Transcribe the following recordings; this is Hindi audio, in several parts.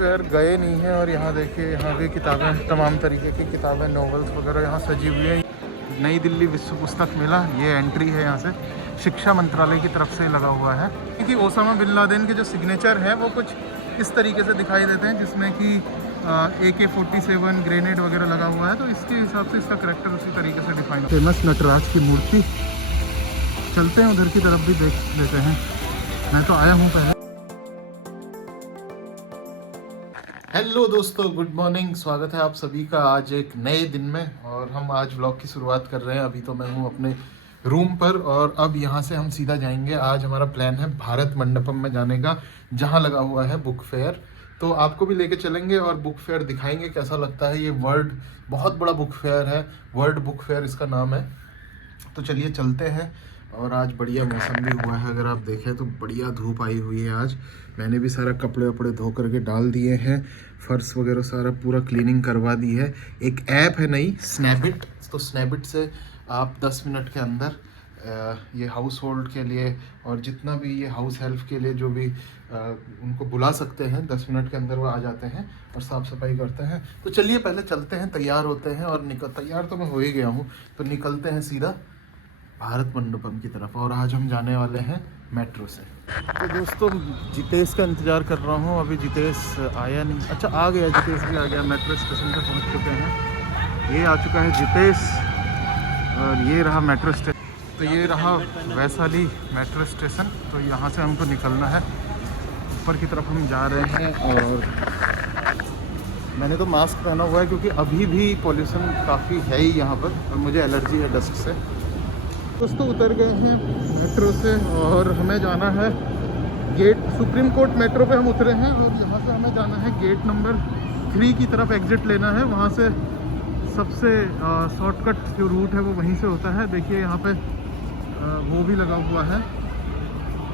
फेयर गए नहीं हैं और यहाँ देखिए, यहाँ भी किताबें, तमाम तरीके की किताबें, नॉवेल्स वगैरह यहाँ सजी हुई हैं। नई दिल्ली विश्व पुस्तक मेला, ये एंट्री है यहाँ से, शिक्षा मंत्रालय की तरफ से लगा हुआ है। क्योंकि ओसामा बिन लादेन के जो सिग्नेचर है वो कुछ इस तरीके से दिखाई देते हैं, जिसमें कि AK-47 ग्रेनेड वगैरह लगा हुआ है, तो इसके हिसाब से इसका करैक्टर उसी तरीके से डिफाइन। फेमस नटराज की मूर्ति, चलते हैं उधर की तरफ भी देख लेते हैं। मैं तो आया हूँ पहले। हेलो दोस्तों, गुड मॉर्निंग, स्वागत है आप सभी का आज एक नए दिन में। और हम आज व्लॉग की शुरुआत कर रहे हैं। अभी तो मैं हूँ अपने रूम पर और अब यहाँ से हम सीधा जाएंगे। आज हमारा प्लान है भारत मंडपम में जाने का, जहाँ लगा हुआ है बुक फेयर। तो आपको भी लेके चलेंगे और बुक फेयर दिखाएंगे कैसा लगता है। ये वर्ल्ड बहुत बड़ा बुक फेयर है, वर्ल्ड बुक फेयर इसका नाम है। तो चलिए चलते हैं। और आज बढ़िया मौसम भी हुआ है, अगर आप देखें तो बढ़िया धूप आई हुई है आज। मैंने भी सारा कपड़े वपड़े धो करके डाल दिए हैं, फर्श वगैरह सारा पूरा क्लीनिंग करवा दी है। एक ऐप है नई, स्नैपिट, तो स्नैपिट से आप 10 मिनट के अंदर ये हाउस होल्ड के लिए और जितना भी ये हाउस हेल्प के लिए जो भी उनको बुला सकते हैं, 10 मिनट के अंदर वो आ जाते हैं और साफ़ सफाई करते हैं। तो चलिए पहले चलते हैं, तैयार होते हैं और तैयार तो मैं हो ही गया हूँ, तो निकलते हैं सीधा भारत मंडपम की तरफ। और आज हम जाने वाले हैं मेट्रो से। तो दोस्तों, जितेश का इंतज़ार कर रहा हूँ, अभी जितेश आया नहीं। अच्छा, आ गया, जितेश भी आ गया, मेट्रो स्टेशन पर पहुँच चुके हैं। ये आ चुका है जितेश और ये रहा मेट्रो स्टेशन। तो ये रहा वैशाली मेट्रो स्टेशन। तो यहाँ से हमको निकलना है, ऊपर की तरफ हम जा रहे हैं। और मैंने तो मास्क पहना हुआ है क्योंकि अभी भी पॉल्यूशन काफ़ी है ही यहाँ पर और मुझे एलर्जी है डस्ट से। दोस्तों, उतर गए हैं मेट्रो से और हमें जाना है गेट, सुप्रीम कोर्ट मेट्रो पे हम उतरे हैं और यहाँ से हमें जाना है गेट नंबर 3 की तरफ एग्ज़िट लेना है। वहाँ से सबसे शॉर्टकट जो रूट है वो वहीं से होता है। देखिए यहाँ पे वो भी लगा हुआ है,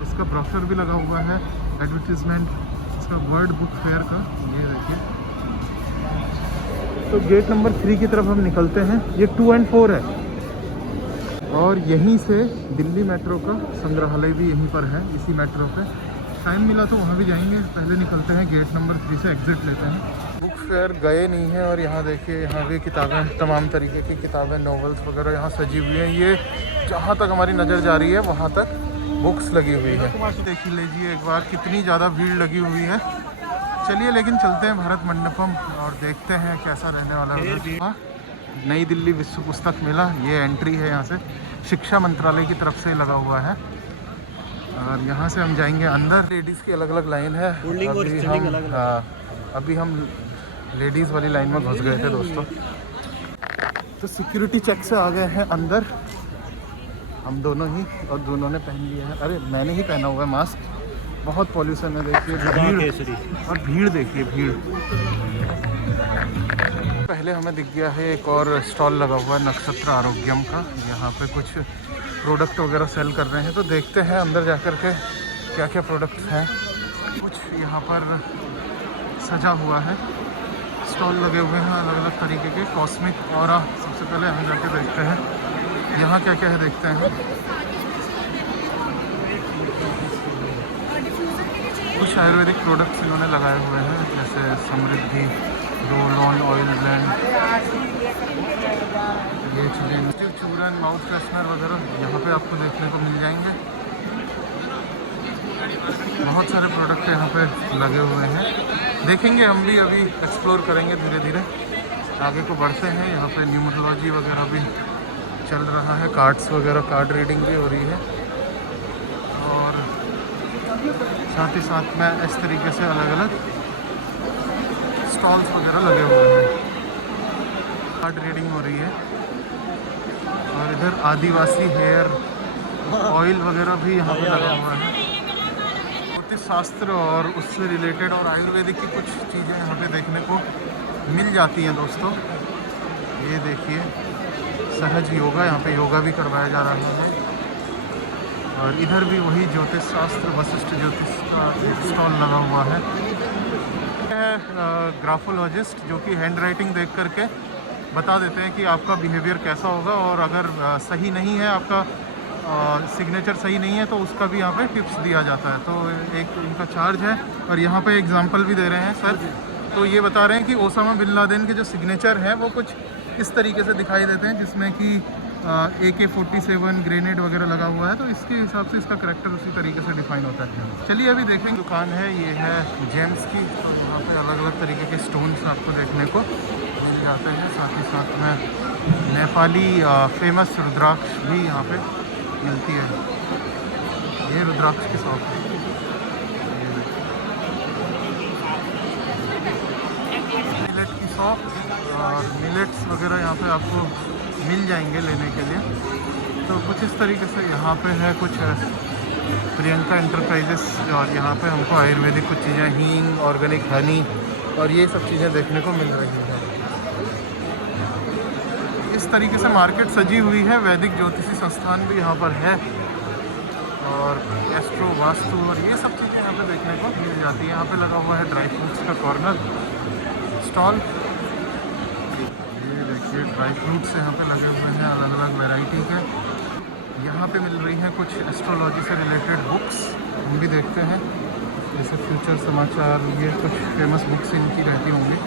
इसका ब्रोशर भी लगा हुआ है, एडवर्टीजमेंट इसका वर्ल्ड बुक फेयर का, ये देखिए। तो गेट नंबर 3 की तरफ हम निकलते हैं। ये 2 और 4 है और यहीं से दिल्ली मेट्रो का संग्रहालय भी यहीं पर है, इसी मेट्रो पे। टाइम मिला तो वहाँ भी जाएंगे। पहले निकलते हैं, गेट नंबर 3 से एग्ज़िट लेते हैं। बुक फेयर गए नहीं हैं और यहाँ देखिए, यहाँ भी किताबें, तमाम तरीके की किताबें, नॉवेल्स वगैरह यहाँ सजी हुई हैं। ये जहाँ तक हमारी नज़र जा रही है वहाँ तक बुक्स लगी हुई है। देख ही लीजिए एक बार कितनी ज़्यादा भीड़ लगी हुई है। चलिए लेकिन चलते हैं भारत मंडपम और देखते हैं कैसा रहने वाला है। नई दिल्ली विश्व पुस्तक मेला, ये एंट्री है यहाँ से, शिक्षा मंत्रालय की तरफ से लगा हुआ है। और यहाँ से हम जाएंगे अंदर। लेडीज़ की अलग अलग लाइन है, अभी हम लेडीज़ वाली लाइन में घुस गए थे दोस्तों। तो सिक्योरिटी चेक से आ गए हैं अंदर हम दोनों ही, और दोनों ने पहन लिया है। अरे मैंने ही पहना हुआ है मास्क। बहुत पॉल्यूशन है, देखिए भीड़, और भीड़ देखिए, भीड़। पहले हमें दिख गया है एक और स्टॉल लगा हुआ है, नक्षत्र आरोग्यम का। यहाँ पे कुछ प्रोडक्ट वगैरह सेल कर रहे हैं, तो देखते हैं अंदर जा कर के क्या क्या प्रोडक्ट हैं। कुछ यहाँ पर सजा हुआ है, स्टॉल लगे हुए हैं अलग अलग तरीके के, कॉस्मिक। और सबसे पहले हम जाके देखते हैं यहाँ क्या क्या है, देखते हैं। कुछ आयुर्वेदिक प्रोडक्ट्स इन्होंने लगाए हुए हैं, जैसे समृद्धि, रोल ऑन ऑयल ब्लेंड, ये चीज़ें, चूरन, माउथ फ्रेशनर वगैरह यहाँ पे आपको देखने को मिल जाएंगे। बहुत सारे प्रोडक्ट यहाँ पे लगे हुए हैं, देखेंगे हम भी, अभी एक्सप्लोर करेंगे धीरे धीरे, आगे को बढ़ते हैं। यहाँ पे न्यूमरोलॉजी वगैरह भी चल रहा है, कार्ड्स वगैरह, कार्ड रीडिंग भी हो रही है। और साथ ही साथ में इस तरीके से अलग अलग स्टॉल्स वगैरह लगे हुए हैं, कार्ड रीडिंग हो रही है। और इधर आदिवासी हेयर ऑयल वगैरह भी यहाँ पे लगा हुआ है। ज्योतिष शास्त्र और उससे रिलेटेड और आयुर्वेदिक की कुछ चीज़ें यहाँ पे देखने को मिल जाती हैं दोस्तों। ये देखिए, सहज योगा, यहाँ पे योगा भी करवाया जा रहा है। और इधर भी वही ज्योतिष शास्त्र, वशिष्ठ ज्योतिष का स्टॉल लगा हुआ है। ग्राफोलॉजिस्ट जो कि हैंड राइटिंग देख करके बता देते हैं कि आपका बिहेवियर कैसा होगा, और अगर सही नहीं है आपका सिग्नेचर सही नहीं है तो उसका भी यहाँ पे टिप्स दिया जाता है। तो एक इनका चार्ज है। और यहाँ पे एग्जांपल भी दे रहे हैं सर। तो ये बता रहे हैं कि ओसामा बिन लादेन के जो सिग्नेचर हैं वो कुछ इस तरीके से दिखाई देते हैं, जिसमें कि AK-47 ग्रेनेड वगैरह लगा हुआ है। तो इसके हिसाब से इसका करैक्टर उसी तरीके से डिफाइन होता है। चलिए अभी देखेंगे। दुकान है, ये है जेम्स की। यहाँ पे अलग अलग तरीके के स्टोन्स आपको देखने को मिल जाते हैं। साथ ही साथ में नेपाली फेमस रुद्राक्ष भी यहाँ पे मिलती है। ये रुद्राक्ष की शॉप है। मिलेट की शॉप और मिलेट्स वगैरह यहाँ पे आपको मिल जाएंगे लेने के लिए। तो कुछ इस तरीके से यहाँ पे है कुछ प्रियंका एंटरप्राइजेस। और यहाँ पे हमको आयुर्वेदिक कुछ चीज़ें, हींग, ऑर्गेनिक हनी और ये सब चीज़ें देखने को मिल रही हैं। इस तरीके से मार्केट सजी हुई है। वैदिक ज्योतिषी संस्थान भी यहाँ पर है और एस्ट्रो वास्तु और ये सब चीज़ें यहाँ पे देखने को मिल जाती है। यहाँ पे लगा हुआ है ड्राई फ्रूट्स का कॉर्नर स्टॉल। ये देखिए ड्राई फ्रूट्स यहाँ पे लगे हुए हैं अलग अलग वैरायटी के। यहाँ पे मिल रही हैं कुछ एस्ट्रोलॉजी से रिलेटेड बुक्स, हम भी देखते हैं, जैसे फ्यूचर समाचार। ये कुछ फेमस बुक्स इनकी रहती होंगी।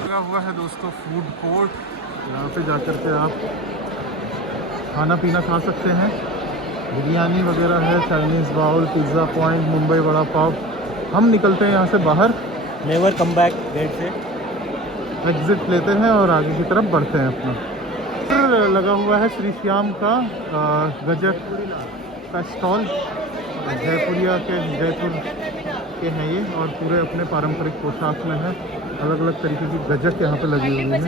लगा हुआ है दोस्तों फूड कोर्ट। यहाँ पे जाकर के आप खाना पीना खा सकते हैं। बिरयानी वगैरह है, Chinese bowl, pizza point, Mumbai vada pav. हम निकलते हैं यहाँ से बाहर, नेवर कम बैक गेट से एग्ज़िट लेते हैं और आगे की तरफ बढ़ते हैं अपना। फिर लगा हुआ है श्री श्याम का गजक का स्टॉल। जयपुरिया के, जयपुर के हैं ये और पूरे अपने पारंपरिक पोशाक में है। अलग अलग तरीके की गजक यहाँ पे लगी हुई है।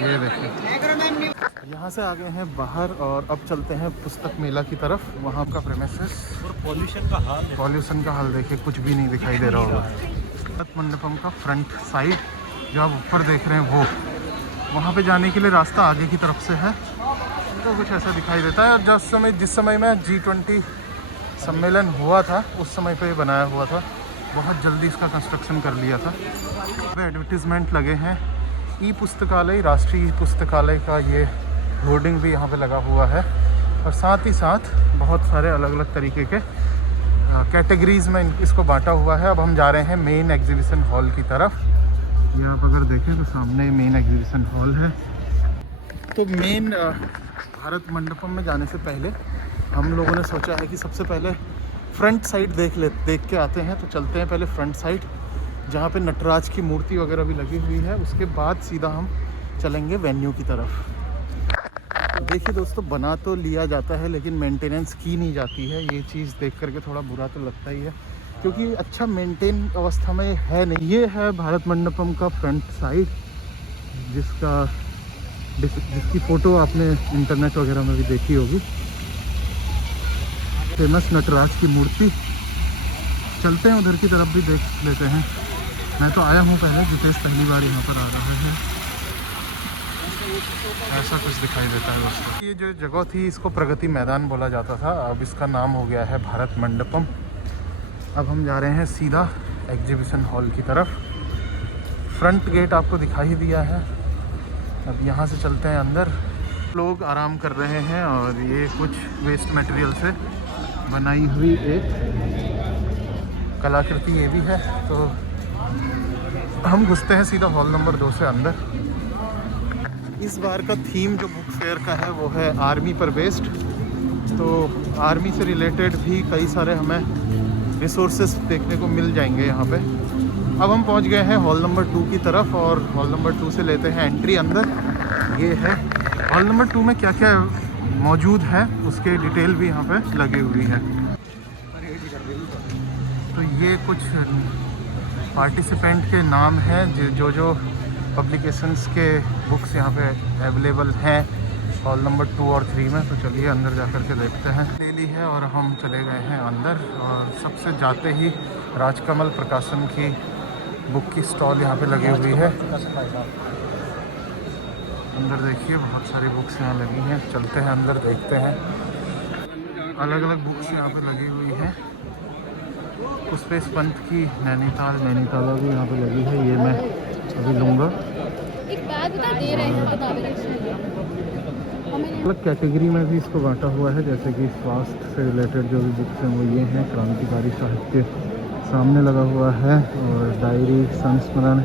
ये देखिए, यहाँ से आ गए हैं बाहर और अब चलते हैं पुस्तक मेला की तरफ। वहाँ का प्रेमिसेस और पॉल्यूशन का हाल, पॉल्यूशन का हाल देखिए, कुछ भी नहीं दिखाई दे रहा होगा। भारत मंडपम का फ्रंट साइड जो आप ऊपर देख रहे हैं वो, वहाँ पे जाने के लिए रास्ता आगे की तरफ से है। तो कुछ ऐसा दिखाई देता है। और जिस समय में G20 सम्मेलन हुआ था उस समय पे बनाया हुआ था। बहुत जल्दी इसका कंस्ट्रक्शन कर लिया था। एडवर्टीज़मेंट लगे हैं। ई पुस्तकालय, राष्ट्रीय पुस्तकालय का ये होर्डिंग भी यहाँ पे लगा हुआ है। और साथ ही साथ बहुत सारे अलग अलग तरीके के कैटेगरीज़ में इसको बांटा हुआ है। अब हम जा रहे हैं मेन एग्जीबिशन हॉल की तरफ। ये आप अगर देखें तो सामने मेन एग्जीबिशन हॉल है। तो मेन भारत मंडपम में जाने से पहले हम लोगों ने सोचा है कि सबसे पहले फ्रंट साइड देख के आते हैं। तो चलते हैं पहले फ्रंट साइड, जहाँ पे नटराज की मूर्ति वगैरह भी लगी हुई है। उसके बाद सीधा हम चलेंगे वेन्यू की तरफ। देखिए दोस्तों, बना तो लिया जाता है लेकिन मेंटेनेंस की नहीं जाती है। ये चीज़ देख करके थोड़ा बुरा तो लगता ही है, क्योंकि अच्छा मेंटेन अवस्था में है नहीं। ये है भारत मंडपम का फ्रंट साइड, जिसकी फ़ोटो आपने इंटरनेट वगैरह में भी देखी होगी। फेमस नटराज की मूर्ति। चलते हैं उधर की तरफ भी देख लेते हैं। मैं तो आया हूँ पहले, जितेश पहली बार यहाँ पर आ रहे हैं। ऐसा कुछ दिखाई देता है दोस्तों। ये जो जगह थी इसको प्रगति मैदान बोला जाता था, अब इसका नाम हो गया है भारत मंडपम। अब हम जा रहे हैं सीधा एग्जीबिशन हॉल की तरफ। फ्रंट गेट आपको दिखाई दिया है। अब यहाँ से चलते हैं अंदर। लोग आराम कर रहे हैं और ये कुछ वेस्ट मटेरियल से बनाई हुई एक कलाकृति ये भी है। तो हम घुसते हैं सीधा हॉल नंबर 2 से अंदर। इस बार का थीम जो बुक फेयर का है वो है आर्मी पर बेस्ड। तो आर्मी से रिलेटेड भी कई सारे हमें रिसोर्सेज देखने को मिल जाएंगे यहाँ पे। अब हम पहुँच गए हैं हॉल नंबर 2 की तरफ और हॉल नंबर 2 से लेते हैं एंट्री अंदर। ये है हॉल नंबर 2 में क्या क्या मौजूद है उसके डिटेल भी यहाँ पे लगी हुई है। तो ये कुछ पार्टिसिपेंट के नाम हैं जो पब्लिकेशंस के बुक्स यहाँ पे अवेलेबल हैं हॉल नंबर 2 और 3 में। तो चलिए अंदर जा कर के देखते हैं। ले ली है और हम चले गए हैं अंदर। और सबसे जाते ही राजकमल प्रकाशन की बुक की स्टॉल यहाँ पे लगी हुई है। अंदर देखिए बहुत सारी बुक्स यहाँ लगी हैं। चलते हैं अंदर, देखते हैं। अलग अलग बुक्स यहाँ पे लगी हुई हैं। पुष्पेश पंत की नैनीताल भी यहाँ पे लगी है। ये मैं अभी लूँगा। एक बात बता दे रहे हैं, बता दे रहे हैं। अलग कैटेगरी में भी इसको बांटा हुआ है, जैसे कि स्वास्थ्य से रिलेटेड जो भी बुक्स हैं वो ये हैं। क्रांतिकारी साहित्य सामने लगा हुआ है और डायरी, संस्मरण,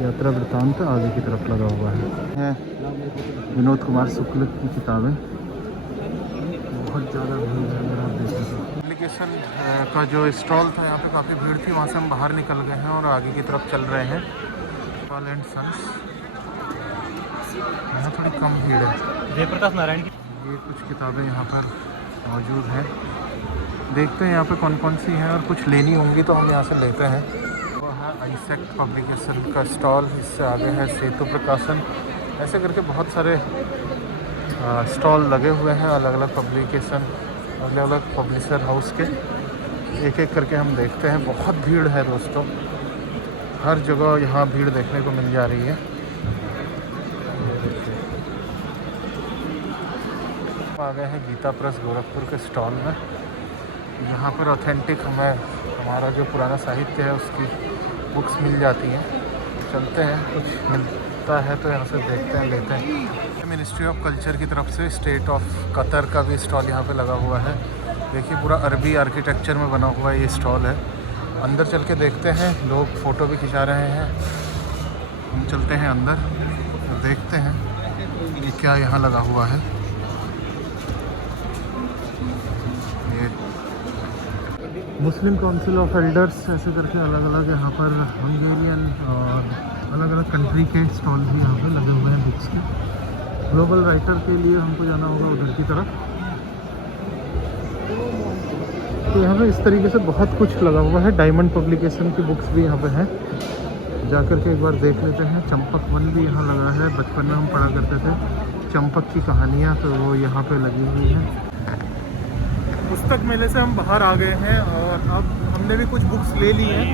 यात्रा वृत्तांत आगे की तरफ लगा हुआ है। विनोद कुमार शुक्ल की किताबें, बहुत ज़्यादा भीड़ है अगर आप देखें तो। एप्लीकेशन का जो स्टॉल था यहाँ पे काफ़ी भीड़ थी, वहाँ से हम बाहर निकल गए हैं और आगे की तरफ चल रहे हैं। पॉल एंड सन्स, यहाँ थोड़ी कम भीड़ है। जयप्रकाश नारायण की ये कुछ किताबें यहाँ पर मौजूद हैं, देखते हैं यहाँ पे कौन कौन सी हैं और कुछ लेनी होंगी तो हम यहाँ से लेते हैं। वो है आइसेक्ट पब्लिकेशन का स्टॉल, इससे आगे है सेतु प्रकाशन। ऐसे करके बहुत सारे स्टॉल लगे हुए हैं, अलग अलग पब्लिकेशन, अलग अलग पब्लिशर हाउस के। एक एक करके हम देखते हैं। बहुत भीड़ है दोस्तों, हर जगह यहाँ भीड़ देखने को मिल जा रही है। आ गए हैं गीता प्रेस गोरखपुर के स्टॉल में। यहाँ पर ऑथेंटिक हमें हमारा जो पुराना साहित्य है उसकी बुक्स मिल जाती हैं। चलते हैं, कुछ मिलता है तो यहाँ से देखते हैं, लेते हैं। मिनिस्ट्री ऑफ कल्चर की तरफ से स्टेट ऑफ कतर का भी स्टॉल यहाँ पे लगा हुआ है। देखिए पूरा अरबी आर्किटेक्चर में बना हुआ ये स्टॉल है। अंदर चल के देखते हैं, लोग फ़ोटो भी खिंचा रहे हैं। हम चलते हैं अंदर, देखते हैं ये क्या यहाँ लगा हुआ है। मुस्लिम काउंसिल ऑफ एल्डर्स, ऐसे करके अलग अलग यहाँ पर हंगेरियन और अलग अलग कंट्री के स्टॉल भी यहाँ पे लगे हुए हैं बुक्स के। ग्लोबल राइटर के लिए हमको जाना होगा उधर की तरफ। तो यहाँ पे इस तरीके से बहुत कुछ लगा हुआ है। डायमंड पब्लिकेशन की बुक्स भी यहाँ पे हैं, जाकर के एक बार देख लेते हैं। चंपक वन भी यहाँ लगा है, बचपन में हम पढ़ा करते थे चंपक की कहानियाँ, तो वो यहाँ पे लगी हुई हैं। पुस्तक मेले से हम बाहर आ गए हैं और अब हमने भी कुछ बुक्स ले ली हैं।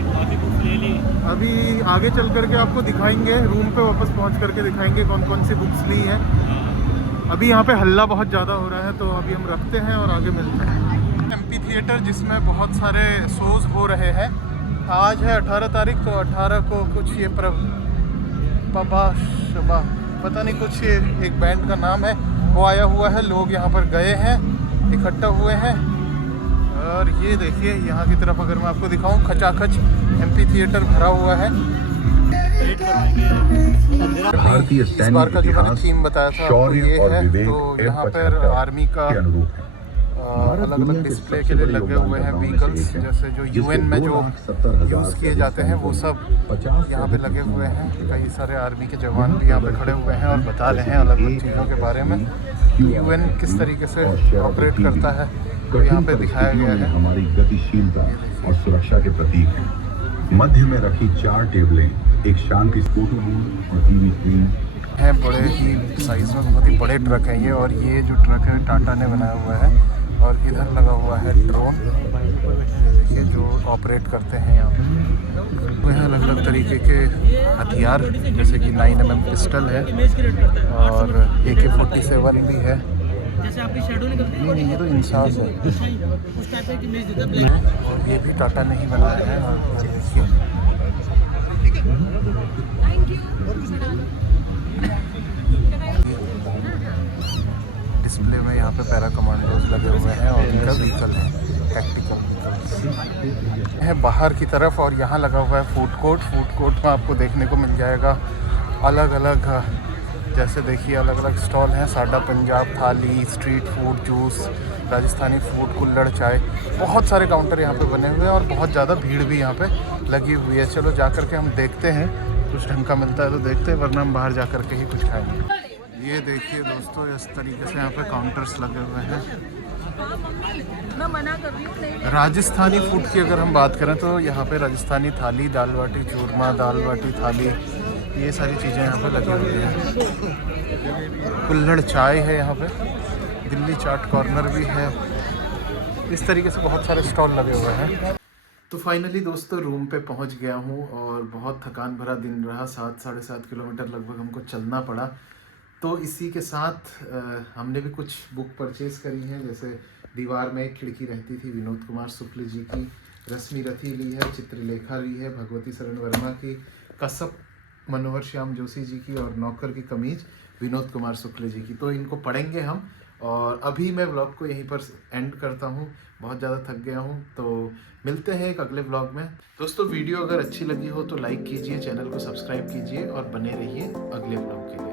अभी आगे चल करके आपको दिखाएंगे, रूम पे वापस पहुंच करके दिखाएंगे कौन कौन सी बुक्स ली हैं। अभी यहाँ पे हल्ला बहुत ज़्यादा हो रहा है तो अभी हम रखते हैं और आगे मिलते हैं। एमपी थिएटर जिसमें बहुत सारे शोज़ हो रहे हैं। आज है 18 तारीख, तो 18 को कुछ ये पता नहीं, कुछ ये एक बैंड का नाम है वो आया हुआ है। लोग यहाँ पर गए हैं, इकट्ठा हुए हैं। और ये देखिए यहाँ की तरफ अगर मैं आपको दिखाऊं, खचाखच एमपी थिएटर भरा हुआ है। भारतीय इस बार का जो मैंने थीम बताया था आपको ये है, तो यहाँ पर आर्मी का अलग अलग डिस्प्ले के लिए लगे हुए हैं व्हीकल्स, जैसे जो यूएन में जो यूज़ किए जाते हैं वो सब यहाँ पे लगे हुए हैं। कई सारे आर्मी के जवान भी यहाँ पे खड़े हुए हैं और बता रहे हैं अलग अलग चीज़ों के बारे में। यूएन किस तरीके से ऑपरेट करता है तो यहाँ पे दिखाया गया है। हमारी गतिशीलता और सुरक्षा के प्रतीक है। मध्य में रखी 4 टेबलें, एक शांति फोटो बूथ और टीवी स्क्रीन है। बड़े ही साइज में बहुत ही बड़े ट्रक हैं ये, और ये जो ट्रक है टाटा ने बनाया हुआ है। और इधर लगा हुआ है ड्रोन, देखिए जो ऑपरेट करते हैं यहाँ पे। वो है अलग अलग तरीके के हथियार, जैसे कि 9mm पिस्टल है और AK-47 भी है। नहीं, ये तो इंसास है। और ये भी टाटा ने ही बनाया है। और देखिए डिस्प्ले में यहाँ पे पैरा कमांडोज लगे हुए हैं और इनका व्हीकल है, टैक्टिकल व्हीकल है बाहर की तरफ। और यहाँ लगा हुआ है फूड कोर्ट में आपको देखने को मिल जाएगा अलग अलग, जैसे देखिए अलग अलग स्टॉल हैं। साडा पंजाब थाली, street food, juice, Rajasthani food, कुल्हड़ चाय, बहुत सारे काउंटर यहाँ पे बने हुए हैं और बहुत ज़्यादा भीड़ भी यहाँ पे लगी हुई है। चलो जा कर के हम देखते हैं, कुछ ढंग का मिलता है तो देखते हैं, वरना हम बाहर जा कर के ही कुछ खाएंगे। ये देखिए दोस्तों, इस तरीके से यहाँ पे काउंटर्स लगे हुए हैं। राजस्थानी फूड की अगर हम बात करें तो यहाँ पे राजस्थानी थाली, दाल बाटी चूरमा, दाल बाटी थाली, ये सारी चीज़ें यहाँ पे लगी हुई हैं। कुल्हड़ चाय है यहाँ पे, दिल्ली चाट कॉर्नर भी है। इस तरीके से बहुत सारे स्टॉल लगे हुए हैं। तो फाइनली दोस्तों रूम पे पहुँच गया हूँ और बहुत थकान भरा दिन रहा। 7-7.5 किलोमीटर लगभग हमको चलना पड़ा। तो इसी के साथ हमने भी कुछ बुक परचेज़ करी हैं, जैसे दीवार में एक खिड़की रहती थी, विनोद कुमार शुक्ल जी की। रश्मि रथी ली है, चित्रलेखा ली है, भगवती शरण वर्मा की, कसब मनोहर श्याम जोशी जी की और नौकर की कमीज विनोद कुमार शुक्ल जी की। तो इनको पढ़ेंगे हम, और अभी मैं व्लॉग को यहीं पर एंड करता हूँ, बहुत ज़्यादा थक गया हूँ। तो मिलते हैं एक अगले व्लॉग में। दोस्तों वीडियो अगर अच्छी लगी हो तो लाइक कीजिए, चैनल को सब्सक्राइब कीजिए और बने रहिए अगले व्लॉग के लिए।